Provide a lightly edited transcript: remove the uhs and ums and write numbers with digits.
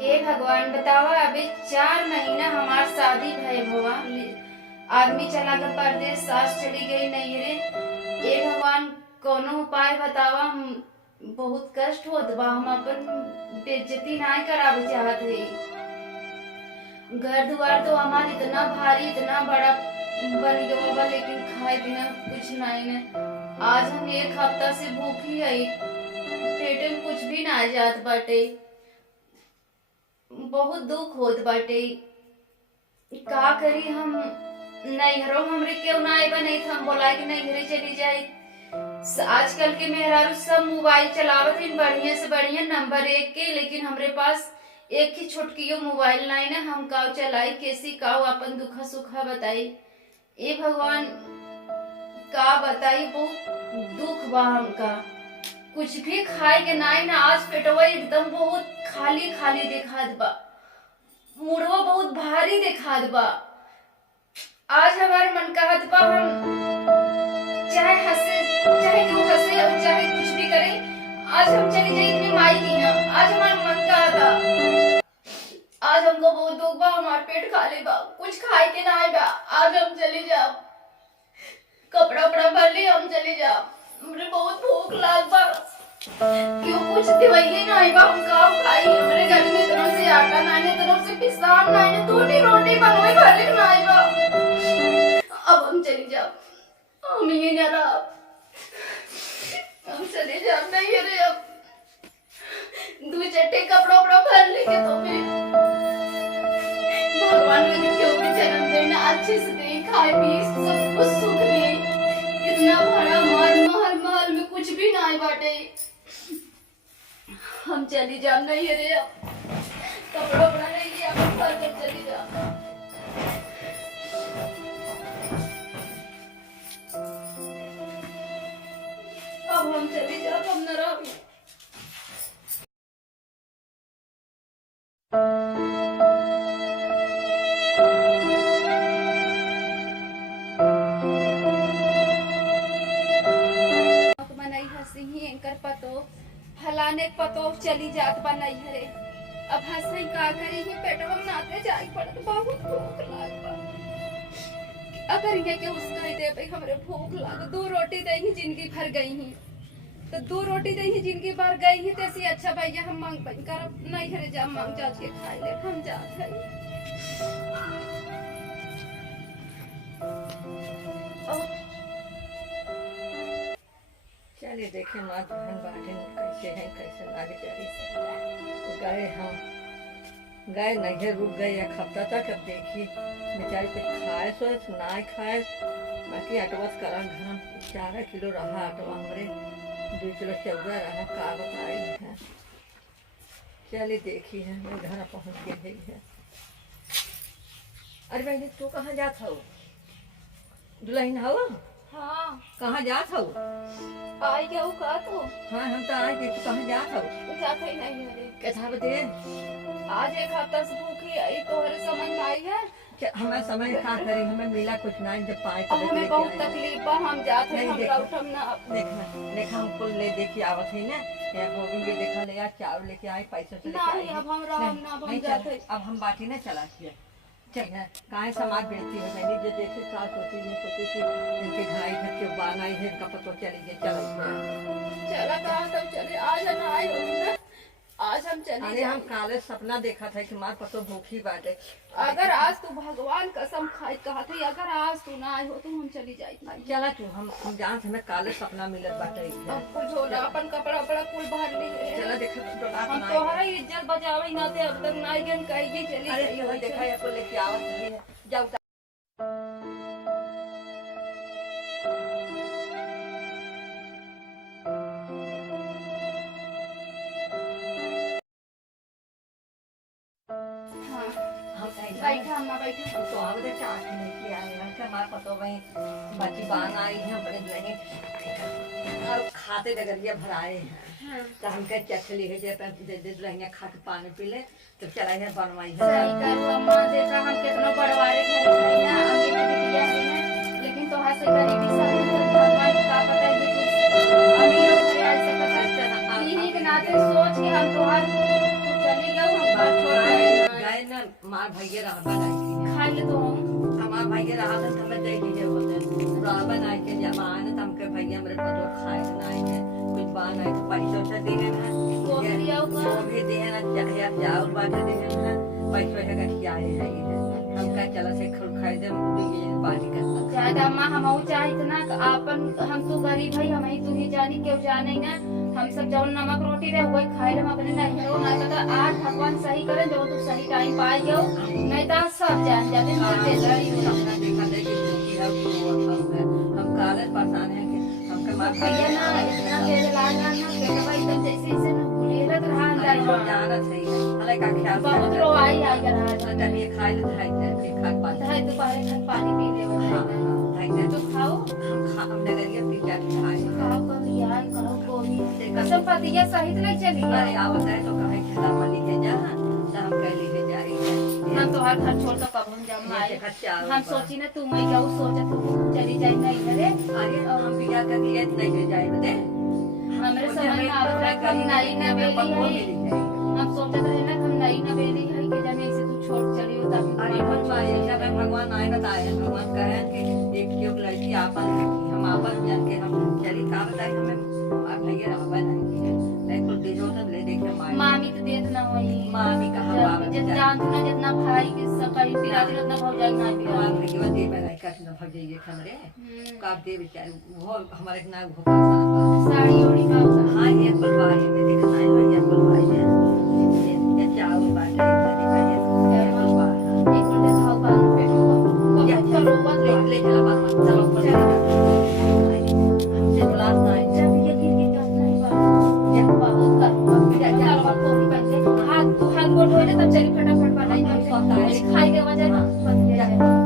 हे भगवान बतावा, अभी 4 महीना हमार शादी भय भवा। आदमी चला गया परदेश, सास चली गई नैहरे। हे भगवान कोनो उपाय बतावा। बहुत कष्ट होत बा, हम अपन बेइज्जती नाय करावे चाहत है। घर द्वार तो हमार इतना भारी, इतना बड़ा बन गया बा, लेकिन खाए बिना कुछ नहीं न। आज हम 1 हफ्ता से भूखी है, पेटे में कुछ भी ना जात बाटे। बहुत दुख होत बाटे। का करी हम। नैहरों में हमरे क्यों ना आइबा, नहीं था हम बोला कि नैहरे चली जाए। आजकल के मेहरारू सब मोबाइल चलावत हैं, बढ़िया से बढ़िया नंबर 1 के, लेकिन हमरे पास एक ही छोटकियो मोबाइल नहीं ना। हम काव चलाई, कैसी काव अपन दुखा सुखा बताई। ए भगवान का बताई, बहुत दुख बा हमका। कुछ भी खाए के नाई ना। आज पेटवा एकदम बहुत खाली खाली दिखात बा, मुड़वा बहुत भारी दिखात बा। आज हमारे मन कहत बा हम चाहे हंसे, चाहे क्यों हंसे और चाहे कुछ भी करे, आज हम चली जाए अपनी माई की ना। आज हमारा मन कहा था, आज हमको बहुत दुख बा, हमारा पेट खाली बा, कुछ खाए के ना बा। आज हम चली जाओ, कपड़ा उपड़ा भर ली, हम चली जाओ। मुझे बहुत भूख लाग बा, क्यों कुछ दिवाइए ना बा। हम काव खाई, हमारे घर में तरह से आटा नाने, तरह से पिसान नाने, टूटी रोटी बनवाई भले ना बा। अब हम चली जाओ, हम ये ना रहा, हम चले जाओ नहीं अरे। अब 2 चट्टे कपड़ा उपड़ा भर लेके तो फिर भगवान मुझे क्यों भी जन्म देना, अच्छे से दे, खाए पी सब कुछ सुख दे। इतना भरा महल में कुछ भी ना बाटे। हम चली जाओ नहीं अरे। अब कपड़ा उपड़ा नहीं लिया, हम घर पर चली जाओ। अब हम चली जाओ, हम न रहो। पतो फलाने पतो चली जात बा नैहरे। अब हंसई का करी ही, पेटवा में नाते जाई पड़त, बहुत भूख लाग बा। अगर ये के उसका ही दे भाई, हमरे भूख लाग। 2 रोटी दे ही जिंदगी भर गई ही, तो 2 रोटी दे ही जिंदगी भर गई ही, तैसी अच्छा भैया हम मांग बन कर नैहरे जा मांग जात के खाई ले। हम जात है चलिए देखे माँ बहन बाटे कैसे हैं, कैसे ना बेचारी गए। हम गए नैहर रुक गए 1 हफ्ता तक। अब देखिए बेचारी कुछ खाए सोच ना खाए, बाकी अटवस करा घर 4 किलो रहा अटवा, हमारे 2 किलो चौगा रहा, का बताई है। चलिए देखी है, मैं घर पहुँच गई है। अरे बहनी तू कहाँ जात हो? दुल्हन हो? हाँ। कहाँ जात हो? आई क्या का तो? हाँ हम तो आए, तू कहाँ जात हो? जात ही नहीं अरे। कैसा बते? आज 1 हफ्ता से भूखी आई, तोहरे समझ में आई है। हमें समय का करी, हमें मिला कुछ नहीं, जब पाए तो हमें बहुत तकलीफ बा, हम जात है, हम उठम ना। देखा हम कुल ले देखी आवत है ना, या गोभी भी देखा ले, या चावल लेके आए, पैसा से लेके आई। अब हम राम ना हम जात है। अब हम बाटी ना चला किया चल ना, काहे समाज बेचती है मैंने जो देखी सास होती है, सोची कि इनके घाई घर के बान आई है, इनका पतो चली गई। चला कहा तब चले, आज हम आए हो ना, आज हम चले। अरे हम काले सपना देखा था कि मार पतो भूखी बाटे। अगर आज तू भगवान कसम खाई कहा थी, अगर आज तू ना आए हो तो हम चली जाए। चला तू, हम जान हमें काले सपना मिलत बाटे। कुछ झोला अपन कपड़ा उपड़ा कुल भर ली है। चला देखा हम तोहरा इज्जत बचावे ना थे, अब तक ना गन कही चली। अरे ये देखा है को लेके आवत है, जाओ बैठा हम ना बैठे तो आवत चाट लेके आए हैं कि हमारे पतो भाई बाची बान आई है, बड़े लगे और खाते डगरिया भराए हैं। तो हम कह चखली है जे दे दे रहेंगे, खा के पानी पी ले, तो चला है बनवाई है। सही करू अम्मा, देखा हम कितना बड़वारे घर है ना, अमीर की बिटिया है ना, लेकिन तोहार से गरीबी सारी भगवान का पता है कि तू अमीर हो गया। ऐसे पता चला इन्हीं के नाते सोच के हम तोहार चली गए, हम घर छोड़ खाए ना मार भैया रहबा नहीं खा ले तो हम हमार भैया रहबा तो हमें दे दीजिए होते रहबा नहीं के जमान हमके भैया मेरे पतो खाए नहीं है कुछ बात नहीं तो पैसा से दे है वो भी दिया होगा। वो भी दे है ना चाहे चावल बाटे दे है पैसा है का क्या है हम का चला से खुल खाए दे ये पानी करता ज्यादा अम्मा हम चाहे इतना आपन हम तो गरीब है हम ही तू ही जानी क्यों जाने ना हम सब जौन नमक रोटी रहे वही खाए हम अपने नहीं हो ना तो आज भगवान सही करे जो तू सही टाइम पाए जाओ नहीं तो सब जान जाते हैं लड़ी हो हमने देखा दे कि दुखी है हम काले परेशान है कि हमके मार भैया ना इतना तेज लाल ना बेटा भाई तब जैसे इसे न भूलेला तो रहा अंदर में जाना चाहिए हले का ख्याल बहुत रो आई आई कर रहा तब ये खाए ले खाए पानी है दोपहर खान पानी पी ले हाँ वाला तो खाओ हम नगरिया पी क्या खाए खाओ कभी यार करो कोई कसम पतिया सहित नहीं चली अरे आवत है तो कहे खेला वाली के जा तो हम कह लिए जा रही है हम तो हर घर छोड़ कर कब हम जम आए हम सोची ना तू मैं जाऊँ सोचा तू चली जाए नहीं करे अरे हम बिया कर लिए नहीं जाए बते हमारे समझ में आवत है कम नई ना बेली है हम सोचते रहे ना हम नई ना बेली है कि जब ऐसे तू छोड़ चली हो तब अरे कुछ बात ऐसा है भगवान आए बताए भगवान कहे कि एक क्यों लड़की आपन हम आपन जान के हम चली का बताए हमें आप भैया रहबा नहीं है नहीं कुल दे जो ले देखे मामी तो देत ना होई मामी का हम जब जान ना जितना भाई के सब कहीं पिला दिल उतना भाव जाए ना पिला मामी के बाद दे बनाई का न भग जाइए हमरे का दे बेचारे वो हमारे ना वो पास साड़ी ओड़ी का हां ये बलवाई में देखना है ये बलवाई है ये चावल बाटे दिखाई है ये बलवाई एक मिनट खाओ पान पे या चलो ले चला बात चलो पर हमसे क्लास नहीं जब ये की बात नहीं बात या बहुत कर या बात को भी पहले हाथ गोड़ धोले तब चली फटाफट बनाई खाई के वजह